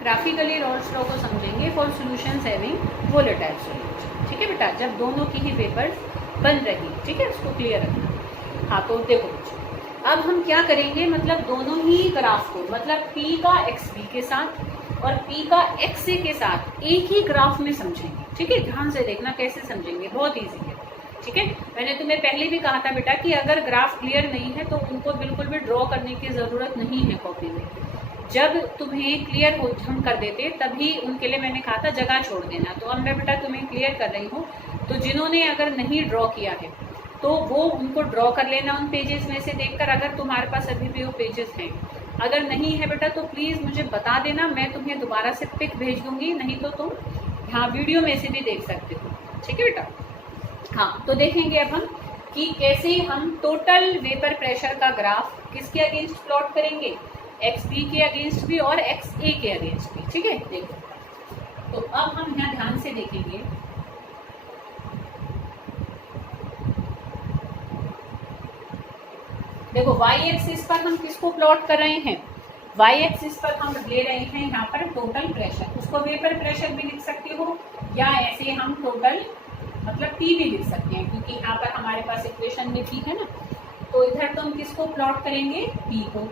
Graphically Rawls law को समझेंगे for solutions having volatile solution. ठीक है बेटा, जब दोनों की ही पेपर्स बन रही, ठीक है, उसको क्लियर रखना। हाँ तो देखो अब हम क्या करेंगे, मतलब दोनों ही ग्राफ को, मतलब P का XB के साथ और P का XA के साथ एक ही ग्राफ में समझेंगे। ठीक है, ध्यान से देखना कैसे समझेंगे, बहुत ईजी है। ठीक है, मैंने तुम्हें पहले भी कहा था बेटा कि अगर ग्राफ क्लियर नहीं है तो उनको बिल्कुल भी ड्रॉ करने की जरूरत नहीं है कॉपी में। जब तुम्हें क्लियर हो हम कर देते तभी उनके लिए मैंने कहा था जगह छोड़ देना। तो अब मैं बेटा तुम्हें क्लियर कर रही हूँ, तो जिन्होंने अगर नहीं ड्रॉ किया है तो वो उनको ड्रॉ कर लेना उन पेजेस में से देखकर, अगर तुम्हारे पास अभी भी वो पेजेस हैं। अगर नहीं है बेटा तो प्लीज़ मुझे बता देना, मैं तुम्हें दोबारा से पिक भेज दूंगी, नहीं तो तुम यहाँ वीडियो में से भी देख सकते हो। ठीक है बेटा, हाँ तो देखेंगे अब हम कि कैसे हम टोटल वेपर प्रेशर का ग्राफ किसके अगेंस्ट प्लॉट करेंगे, XB के अगेंस्ट भी और XA के अगेंस्ट भी। ठीक है, देखो तो अब हम यहाँ ध्यान से देखेंगे। देखो y एक्सिस पर हम किसको प्लॉट कर रहे हैं, y एक्सिस पर हम ले रहे हैं यहाँ पर टोटल प्रेशर, उसको वेपर प्रेशर भी लिख सकते हो या ऐसे हम टोटल मतलब P भी लिख सकते हैं, क्योंकि यहाँ पर हमारे पास इक्वेशन में P है ना। तो इधर तो हम किसको प्लॉट करेंगे, P को,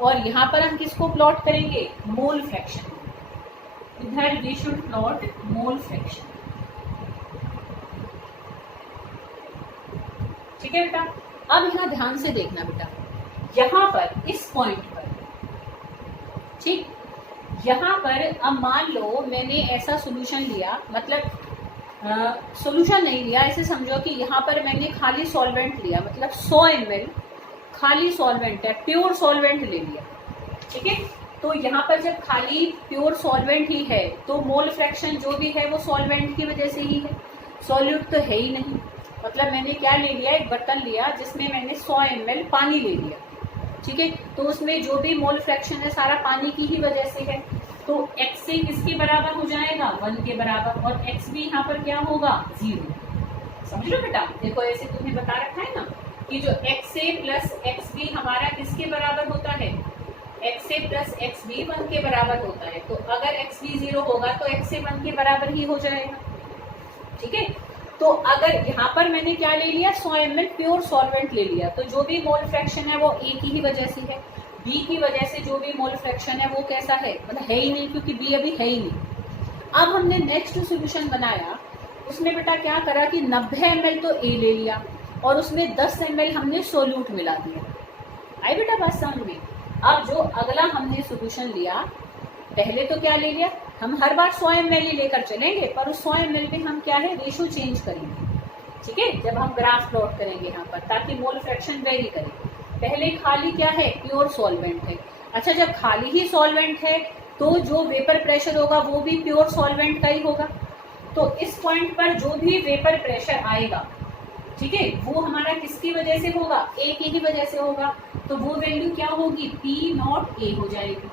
और यहाँ पर हम किसको प्लॉट करेंगे, मोल फ्रैक्शन। इधर we should plot mole fraction. ठीक है बेटा, अब यहाँ ध्यान से देखना बेटा, यहाँ पर इस पॉइंट पर, ठीक, यहाँ पर अब मान लो मैंने ऐसा सॉल्यूशन लिया, मतलब सॉल्यूशन नहीं लिया, ऐसे समझो कि यहाँ पर मैंने खाली सॉल्वेंट लिया, मतलब 100 ml खाली सॉल्वेंट है, प्योर सॉल्वेंट ले लिया। ठीक है, तो यहाँ पर जब खाली प्योर सॉल्वेंट ही है तो मोल फ्रैक्शन जो भी है वो सॉल्वेंट की वजह से ही है, सॉल्यूट तो है ही नहीं। मतलब मैंने क्या ले लिया, एक बर्तन लिया जिसमें मैंने 100 ml पानी ले लिया। ठीक है, तो उसमें जो भी मोल फ्रैक्शन है सारा पानी की ही वजह से है। तो XA किसके बराबर हो जाएगा, 1 के बराबर, और XB यहाँ पर क्या होगा, 0। समझ लो बेटा, देखो ऐसे तुम्हें बता रखा है ना कि जो XA प्लस XB हमारा किसके बराबर होता है, XA प्लस XB 1 के बराबर होता है। तो अगर XB 0 होगा तो XA 1 के बराबर ही हो जाएगा। ठीक है, तो अगर यहाँ पर मैंने क्या ले लिया, 100 ml प्योर सॉल्वेंट ले लिया, तो जो भी मोल फ्रैक्शन है वो A की ही वजह से है, B की वजह से जो भी मोल फ्रैक्शन है वो कैसा है, मतलब है ही नहीं, क्योंकि B अभी है ही नहीं। अब हमने नेक्स्ट सॉल्यूशन बनाया, उसमें बेटा क्या करा कि 90 ml तो A ले लिया और उसमें 10 ml हमने सोल्यूट मिला दिया। आई बेटा बात समझ में। अब जो अगला हमने सॉल्यूशन लिया, पहले तो क्या ले लिया, हम हर बार 100 ml ही लेकर चलेंगे, पर उस 100 ml में हम क्या है, रेशो चेंज करेंगे। ठीक है, जब हम ग्राफ प्लॉट करेंगे यहाँ पर, ताकि मोल फ्रैक्शन वेरी करे। पहले खाली क्या है, प्योर सॉल्वेंट है। अच्छा, जब खाली ही सॉल्वेंट है तो जो वेपर प्रेशर होगा वो भी प्योर सॉल्वेंट का ही होगा। तो इस पॉइंट पर जो भी वेपर प्रेशर आएगा, ठीक है, वो हमारा किसकी वजह से होगा, A की ही वजह से होगा। तो वो वैल्यू क्या होगी, P0 A हो जाएगी।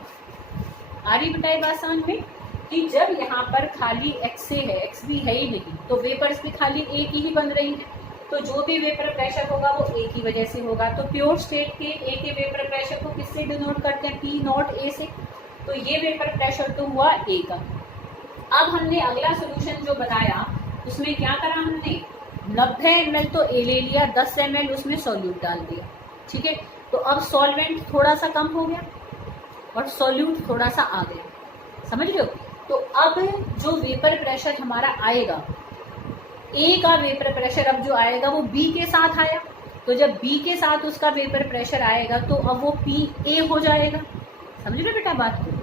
आ रही बेटा बात समझ में कि जब यहाँ पर खाली XA है, XB है ही नहीं, तो वेपर्स भी खाली A की ही बन रही है, तो जो भी वेपर प्रेशर होगा वो A की वजह से होगा। तो प्योर स्टेट के A के वेपर प्रेशर को किससे डिनोट करते हैं, P0 A से। तो ये वेपर प्रेशर तो हुआ A का। अब हमने अगला सॉल्यूशन जो बनाया उसमें क्या करा, हमने 90 ml तो A ले लिया, 10 ml उसमें सॉल्यूट डाल दिया। ठीक है, तो अब सॉल्वेंट थोड़ा सा कम हो गया और सॉल्यूट थोड़ा सा आ गया, समझ रहे हो। तो अब जो वेपर प्रेशर हमारा आएगा, A का वेपर प्रेशर अब जो आएगा वो B के साथ आया, तो जब B के साथ उसका वेपर प्रेशर आएगा तो अब वो PA हो जाएगा। समझ रहे बेटा बात को।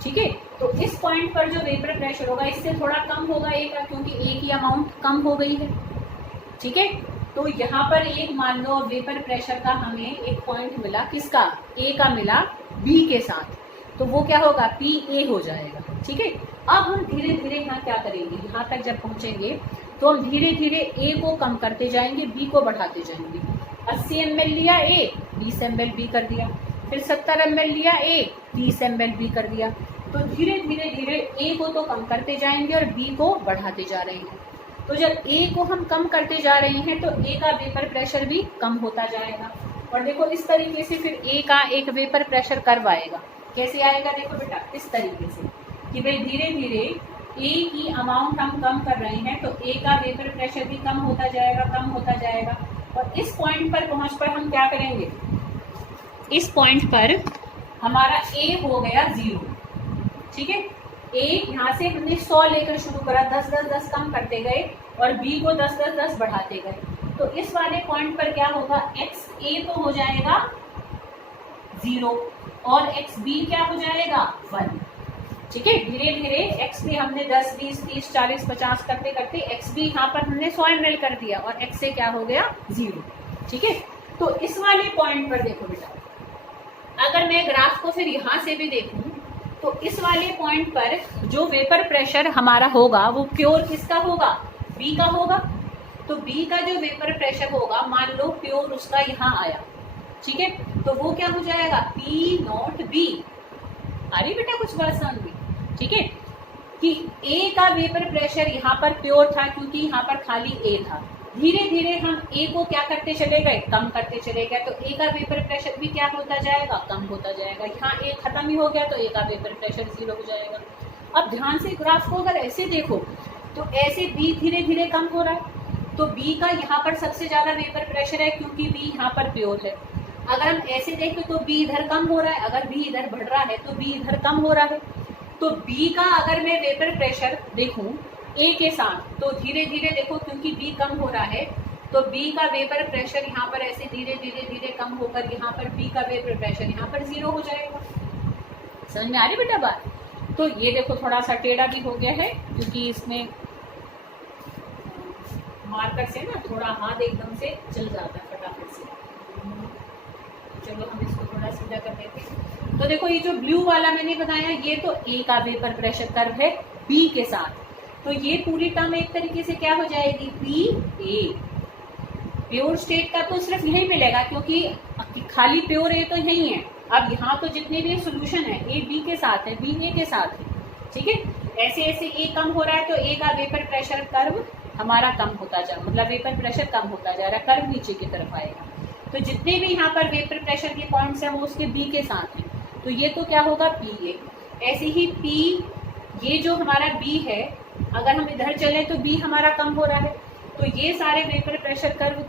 ठीक है, तो इस पॉइंट पर जो वेपर प्रेशर होगा इससे थोड़ा कम होगा A का, क्योंकि A की अमाउंट कम हो गई है। ठीक है, तो यहाँ पर एक मान लो वेपर प्रेशर का हमें एक पॉइंट मिला, किसका, A का मिला B के साथ, तो वो क्या होगा, PA हो जाएगा। ठीक है, अब हम धीरे धीरे यहाँ क्या करेंगे, यहाँ तक जब पहुंचेंगे तो हम धीरे धीरे A को कम करते जाएंगे, B को बढ़ाते जाएंगे। 80 ml लिया A, 20 ml B कर दिया, फिर 70 ml लिया A, 20 ml B कर दिया। तो धीरे धीरे धीरे A को तो कम करते जाएंगे और B को बढ़ाते जा रहे हैं। तो जब A को हम कम करते जा रहे हैं तो A का वेपर प्रेशर भी कम होता जाएगा। और देखो इस तरीके से फिर A का एक वेपर प्रेशर कर्व आएगा। कैसे आएगा देखो बेटा, इस तरीके से कि भाई धीरे धीरे ए की अमाउंट हम कम कर रहे हैं तो ए का वेपर प्रेशर भी कम होता जाएगा और इस पॉइंट पर पहुंच पर हम क्या करेंगे, इस पॉइंट पर हमारा ए हो गया 0, ठीक है। ए यहाँ से हमने 100 लेकर शुरू करा, 10 कम करते गए और बी को 10 बढ़ाते गए, तो इस वाले पॉइंट पर क्या होगा, एक्स ए तो हो जाएगा 0 और एक्स बी क्या हो जाएगा 1, ठीक है। धीरे धीरे एक्स भी हमने 10, 20, 30, 40, 50 करते करते एक्स भी यहाँ पर हमने 100 ml कर दिया और एक्स से क्या हो गया 0, ठीक है। तो इस वाले पॉइंट पर देखो बेटा, अगर मैं ग्राफ को फिर यहाँ से भी देखूं तो इस वाले पॉइंट पर जो वेपर प्रेशर हमारा होगा वो प्योर किसका होगा, बी का होगा। तो बी का जो वेपर प्रेशर होगा, मान लो प्योर उसका यहाँ आया, ठीक है, तो वो क्या हो जाएगा पी नॉट बी। आ रही बेटा कुछ बात समझ में, ठीक है, कि ए का वेपर प्रेशर यहाँ पर प्योर था क्योंकि यहाँ पर खाली ए था। धीरे धीरे हम ए को क्या करते चले गए, कम करते चले गए, तो ए का वेपर प्रेशर भी क्या होता जाएगा, कम होता जाएगा। यहाँ ए खत्म ही हो गया तो ए का वेपर प्रेशर 0 हो जाएगा। अब ध्यान से ग्राफ को अगर ऐसे देखो तो ऐसे बी धीरे धीरे कम हो रहा है, तो बी का यहाँ पर सबसे ज्यादा वेपर प्रेशर है क्योंकि बी यहाँ पर प्योर है। अगर हम ऐसे देखें तो बी इधर कम हो रहा है, अगर बी इधर बढ़ रहा है तो बी इधर कम हो रहा है। तो बी का अगर मैं वेपर प्रेशर देखूं ए के साथ तो धीरे धीरे देखो क्योंकि बी कम हो रहा है तो बी का वेपर प्रेशर यहाँ पर ऐसे धीरे धीरे धीरे कम होकर यहाँ पर बी का वेपर प्रेशर यहाँ पर 0 हो जाएगा। समझ में आ रही बेटा बात। तो ये देखो थोड़ा सा टेढ़ा भी हो गया है क्योंकि इसमें मार्कर से ना थोड़ा हाथ एकदम से चल जाता है फटाफट से। चलो हम इसको थोड़ा सीधा कर देते हैं। तो देखो ये जो ब्लू वाला मैंने बताया ये तो ए का वेपर प्रेशर कर्व है बी के साथ, तो ये पूरी टर्म एक तरीके से क्या हो जाएगी पी ए। प्योर स्टेट का तो सिर्फ यही मिलेगा क्योंकि खाली प्योर ए तो यही है। अब यहाँ तो जितने भी सोल्यूशन है ए बी के साथ है, बी ए के साथ है, ठीक है। ऐसे ऐसे ए कम हो रहा है तो ए का वेपर प्रेशर कर्व हमारा कम होता जा, मतलब वेपर प्रेशर कम होता जा रहा है, कर्व नीचे की तरफ आएगा। तो जितने भी यहाँ पर वेपर प्रेशर के पॉइंट्स हैं वो उसके बी के साथ हैं, तो ये तो क्या होगा पी ए। ऐसे ही पी ये जो हमारा बी है, अगर हम इधर चले तो बी हमारा कम हो रहा है, तो ये सारे वेपर प्रेशर कर्व,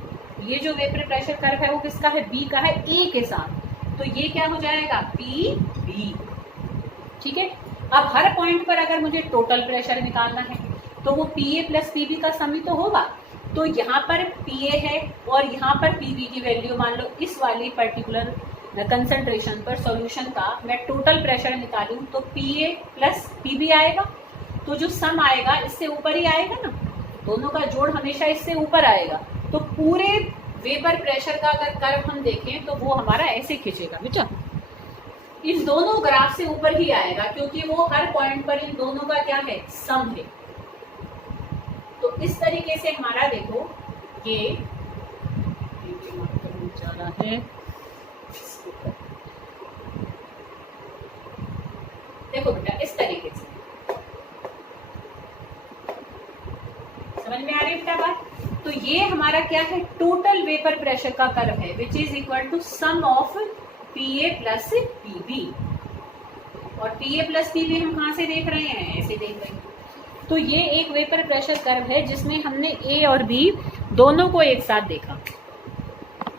ये जो वेपर प्रेशर कर्व है वो किसका है, बी का है ए के साथ, तो ये क्या हो जाएगा पी बी, ठीक है। अब हर पॉइंट पर अगर मुझे टोटल प्रेशर निकालना है तो वो P A plus P B का सम ही तो होगा। तो यहाँ पर पी ए है और यहाँ पर पी बी की वैल्यू मान लो इस वाली पर्टिकुलर कंसंट्रेशन पर सॉल्यूशन का मैं टोटल प्रेशर निकालूं तो P A plus P B आएगा, तो जो सम आएगा इससे ऊपर ही आएगा ना, दोनों का जोड़ हमेशा इससे ऊपर आएगा। तो पूरे वेपर प्रेशर का अगर कर्व हम देखें तो वो हमारा ऐसे खींचेगा बेटा, इन दोनों ग्राफ से ऊपर ही आएगा क्योंकि वो हर पॉइंट पर इन दोनों का क्या है, सम है। तो इस तरीके से हमारा देखो ये है, देखो बेटा इस तरीके से समझ में आ रही है बेटा बात। तो ये हमारा क्या है, टोटल वेपर प्रेशर का कर्व है which is equal to sum of P A plus P B. और P A plus P B हम कहाँ से देख रहे हैं, ऐसे देख रहे हैं। तो ये एक वेपर प्रेशर कर्व है जिसमें हमने ए और बी दोनों को एक साथ देखा,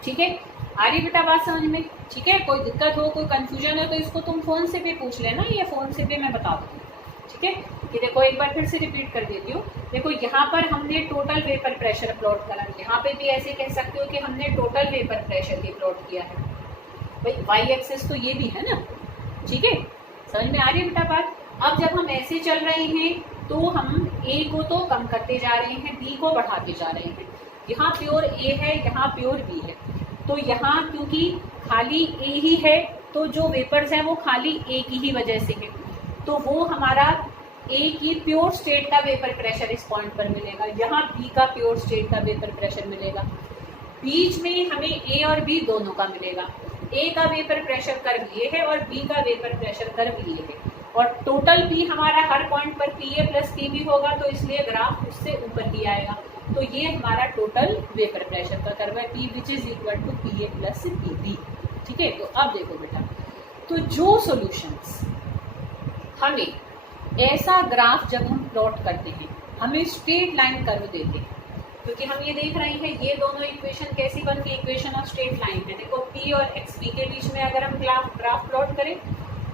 ठीक है। आ रही बेटा बात समझ में, ठीक है। कोई दिक्कत हो, कोई कंफ्यूजन हो तो इसको तुम फोन से भी पूछ लेना, ये फोन से भी मैं बता दूंगी, ठीक है। कि देखो एक बार फिर से रिपीट कर देती हूँ। देखो यहाँ पर हमने टोटल वेपर प्रेशर प्लॉट करा, यहाँ पे भी ऐसे कह सकते हो कि हमने टोटल वेपर प्रेशर की प्लॉट किया है भाई, वाई एक्सिस तो ये भी है ना, ठीक है। समझ में आ रही है बेटा बात। अब जब हम ऐसे चल रहे हैं तो हम ए को तो कम करते जा रहे हैं, बी को बढ़ाते जा रहे हैं। यहाँ प्योर ए है, यहाँ प्योर बी है, तो यहाँ क्योंकि खाली ए ही है तो जो वेपर्स हैं वो खाली ए की ही वजह से है, तो वो हमारा ए की प्योर स्टेट का वेपर प्रेशर इस पॉइंट पर मिलेगा, यहाँ बी का प्योर स्टेट का वेपर प्रेशर मिलेगा। बीच में हमें ए और बी दोनों का मिलेगा, ए का वेपर प्रेशर कर्व ये है और बी का वेपर प्रेशर कर्व ये है, और टोटल भी हमारा हर पॉइंट पर P A plus P B होगा तो इसलिए ग्राफ उससे ऊपर ही आएगा। तो ये हमारा टोटल वेपर प्रेशर का कर्व है P which is equal to P A plus P B, ठीक है। तो अब देखो बेटा, तो जो सॉल्यूशंस हमें ऐसा ग्राफ जब हम प्लॉट करते हैं, हमें स्ट्रेट लाइन कर्व देते हैं, क्योंकि हम ये देख रहे हैं ये दोनों इक्वेशन कैसी बनती है, इक्वेशन ऑफ स्ट्रेट लाइन है। देखो P और XP के बीच में अगर हम ग्राफ प्लॉट करें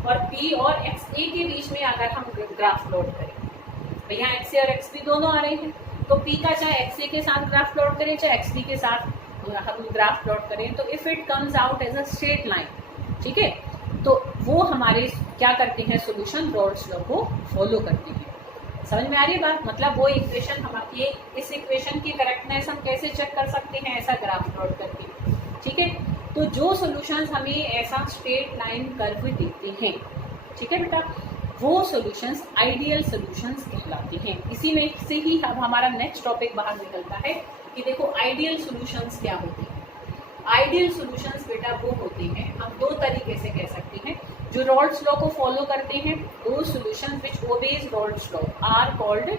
और P और XA के बीच में अगर हम ग्राफ प्लॉट करें, तो यहाँ XA और XP दोनों आ रहे हैं, तो P का चाहे XA के साथ ग्राफ प्लॉट करें चाहे XP के साथ हम ग्राफ प्लॉट करें, तो if it comes out as a straight line, ठीक है, तो वो हमारे क्या करते हैं, सॉल्यूशन रॉल्स लॉ को फॉलो करते हैं। समझ में आ रही है बात? मतलब वो इक्वेशन हमारी, इस इक्वेशन की करेक्टनेस हम कैसे चेक कर सकते हैं, ऐसा ग्राफ प्लॉट करके, ठीक है। तो जो सॉल्यूशंस हमें ऐसा स्ट्रेट लाइन कर्व देते हैं, ठीक है बेटा, वो सॉल्यूशंस आइडियल सॉल्यूशंस कहलाते हैं। इसी में से ही अब हमारा नेक्स्ट टॉपिक बाहर निकलता है कि देखो आइडियल सॉल्यूशंस क्या होते हैं। आइडियल सॉल्यूशंस बेटा वो होते हैं, हम दो तरीके से कह सकते हैं, जो रॉल्स लॉ को फॉलो करते हैं, दो solutions which obeys Raoult's law are called,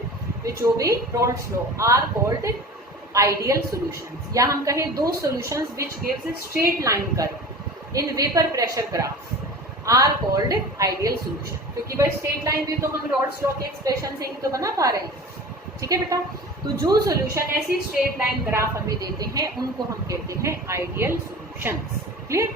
which obey Raoult's law are called ideal solutions. या हम कहें दो solutions which gives a straight line curve in vapour pressure graph are called ideal solution, क्योंकि भाई straight line भी तो हम Rawls law के एक्सप्रेशन से ही तो बना पा रहे हैं, ठीक है बेटा। तो जो सॉल्यूशन ऐसी स्ट्रेट लाइन ग्राफ हमें देते हैं उनको हम कहते हैं आइडियल सॉल्यूशंस। क्लियर?